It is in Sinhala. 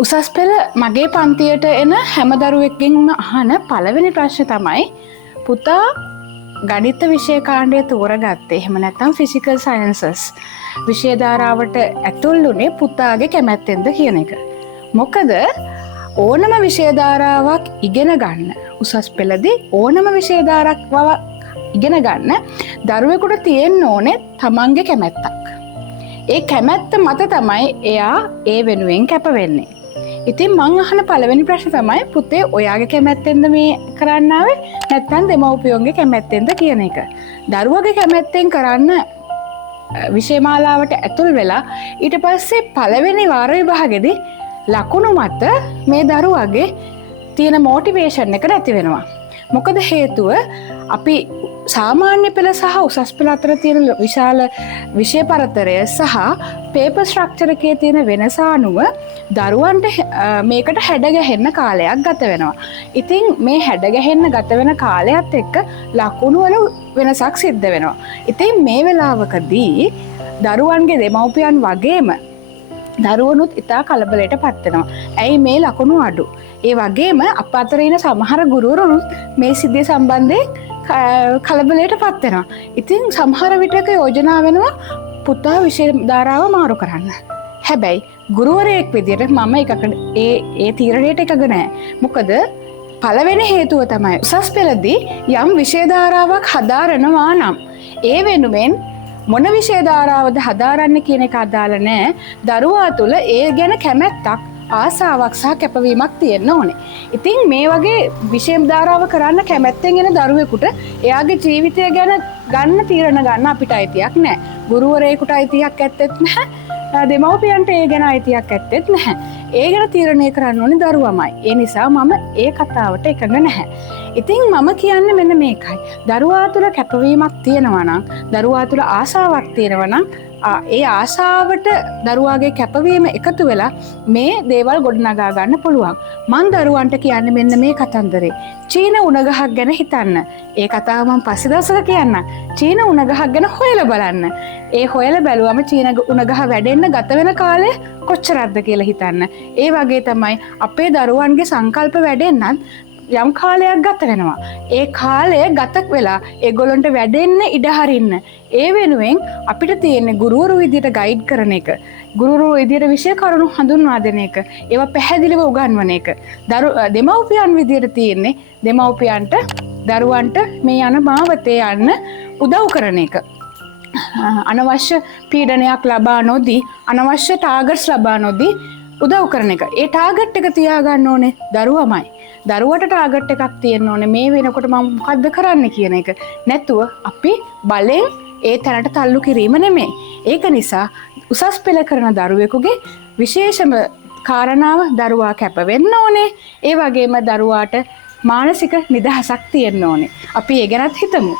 උසස් පෙළ මගේ පන්තියට එන හැම දරුවෙක්ගෙන්ම අහන පළවෙනි ප්‍රශ්න තමයි පුතා ගණිත විෂය කාණ්ඩය තෝරගත්තේ එහෙම නැත්නම් ෆිසිකල් සයන්සස් විෂය ධාරාවට ඇතුල් වුණේ පුතාගේ කැමැත්තෙන්ද කියන එක. මොකද ඕනම විෂය ධාරාවක් ඉගෙන ගන්න උසස් පෙළදී ඕනම විෂය ධාරාවක් ඉගෙන ගන්න දරුවෙකුට තියෙන්න ඕනේ තමන්ගේ කැමැත්තක්. ඒ කැමැත්ත මත තමයි එයා ඒ වෙනුවෙන් කැප වෙන්නේ. ඉතින් මං අහන පළවෙනි ප්‍රශ්න තමයි පුතේ ඔයාගේ කැමැත්තෙන්ද මේ කරන්න ආවේ නැත්නම් දෙමව්පියන්ගේ කැමැත්තෙන්ද කියන එක. දරුවගේ කැමැත්තෙන් කරන්න විෂය මාලාවට ඇතුල් වෙලා ඊට පස්සේ පළවෙනි වාර විභාගෙදී ලකුණු මත මේ දරුවගේ තියෙන මොටිවේෂන් එක නැති වෙනවා. මොකද හේතුව අපි සාමාන්‍ය පෙළ සහ උසස් පෙළ අතර තියෙන විශාල විෂය පරතරය සහ පේපර් ස්ට්‍රක්චර් එකේ තියෙන වෙනස අනුව දරුවන්ට මේකට හැඩගැහෙන්න කාලයක් ගත වෙනවා. ඉතින් මේ හැඩගැහෙන්න ගත වෙන කාලයත් එක්ක ලකුණු වල වෙනසක් සිද්ධ වෙනවා. ඉතින් මේ වෙලාවකදී දරුවන්ගේ දෙමව්පියන් වගේම දරුවනුත් ඉතා කලබලයට පත් වෙනවා. ඇයි මේ ලකුණු අඩු? ඒ වගේම අප අතර ඉන්න සමහර ගුරුවරුනුත් මේ සිද්ධිය සම්බන්ධයෙන් කලබලයට පත් වෙනවා. ඉතින් සමහර විටක යෝජනා වෙනවා පුතා විෂය ධාරාව මාරු කරන්න. හැබැයි ගුරුවරයෙක් විදියට මම ඒ තීරණයට එකඟ නැහැ. මොකද පළවෙනි හේතුව තමයි උසස් පෙළදී යම් විෂය ධාරාවක් හදාරනවා නම් ඒ වෙනුවෙන් මොන විෂය ධාරාවද හදාරන්න කියන එක අදාළ නැහැ. දරුවා තුළ ඒ ගැන කැමැත්තක් ආසාවක් සහ කැපවීමක් තියෙන්න ඕනේ. ඉතින් මේ වගේ විෂය ධාරාව කරන්න කැමැත්තෙන් එන දරුවෙකුට එයාගේ ජීවිතය ගැන ගන්න තීරණ ගන්න අපිට අයිතියක් නැහැ. ගුරුවරයෙකුට අයිතියක් ඇත්තෙත් නැහැ. දෙමව්පියන්ට ඒ ගැන අයිතියක් ඇත්තෙත් නැහැ. ඒ ගැන තීරණය කරන්න ඕනේ දරුවමයි. ඒ නිසා මම ඒ කතාවට එකඟ නැහැ. ඉතින් මම කියන්නේ මෙන්න මේකයි. දරුවා තුළ කැපවීමක් තියෙනවා නම්, දරුවා තුළ ආසාවක් තියෙනවා නම් ඒ ආසාවට දරුවාගේ කැපවීම එකතු වෙලා මේ දේවල් ගොඩනගා ගන්න පුළුවන්. මං දරුවන්ට කියන්නේ මෙන්න මේ කතන්දරේ. චීන උණගහක් ගැන හිතන්න. ඒ කතාව මම පස්සේ දවසක කියන්නම්. චීන උණගහක් ගැන හොයලා බලන්න. ඒ හොයලා බැලුවම චීන උණගහ වැඩෙන්න ගත වෙන කාලය කොච්චරක්ද කියලා හිතන්න. ඒ වගේ තමයි අපේ දරුවන්ගේ සංකල්ප වැඩෙන්නත් යම් කාලයක් ගත වෙනවා. ඒ කාලය ගත වෙලා ඒගොල්ලන්ට වැඩෙන්න ඉඩ හරින්න. ඒ වෙනුවෙන් අපිට තියෙන්නේ ගුරුවරු විදියට ගයිඩ් කරන එක. ගුරුවරු විදියට විෂය කරුණු හඳුන්වා දෙන එක. ඒවා පැහැදිලිව උගන්වන එක. දෙමව්පියන් විදියට තියෙන්නේ දෙමව්පියන්ට දරුවන්ට මේ යන මාවතේ යන්න උදව් කරන එක. අනවශ්‍ය පීඩනයක් ලබා නොදී අනවශ්‍ය ටාගට්ස් ලබා නොදී උදව් කරන එක. ඒ ටාගට් එක තියාගන්න ඕනේ දරුවමයි. දරුවට ටාගට් එකක් තියෙන්න ඕනේ මේ වෙනකොට මම මොකද්ද කරන්න කියන එක. නැතුව අපි බලෙන් ඒ තැනට තල්ලු කිරීම නෙමෙයි. ඒක නිසා උසස් පෙළ කරන දරුවෙකුගේ විශේෂම කාරණාව දරුවා කැප වෙන්න ඕනේ. ඒ වගේම දරුවාට මානසික නිදහසක් තියෙන්න ඕනේ. අපි ඒ ගැනත් හිතමු.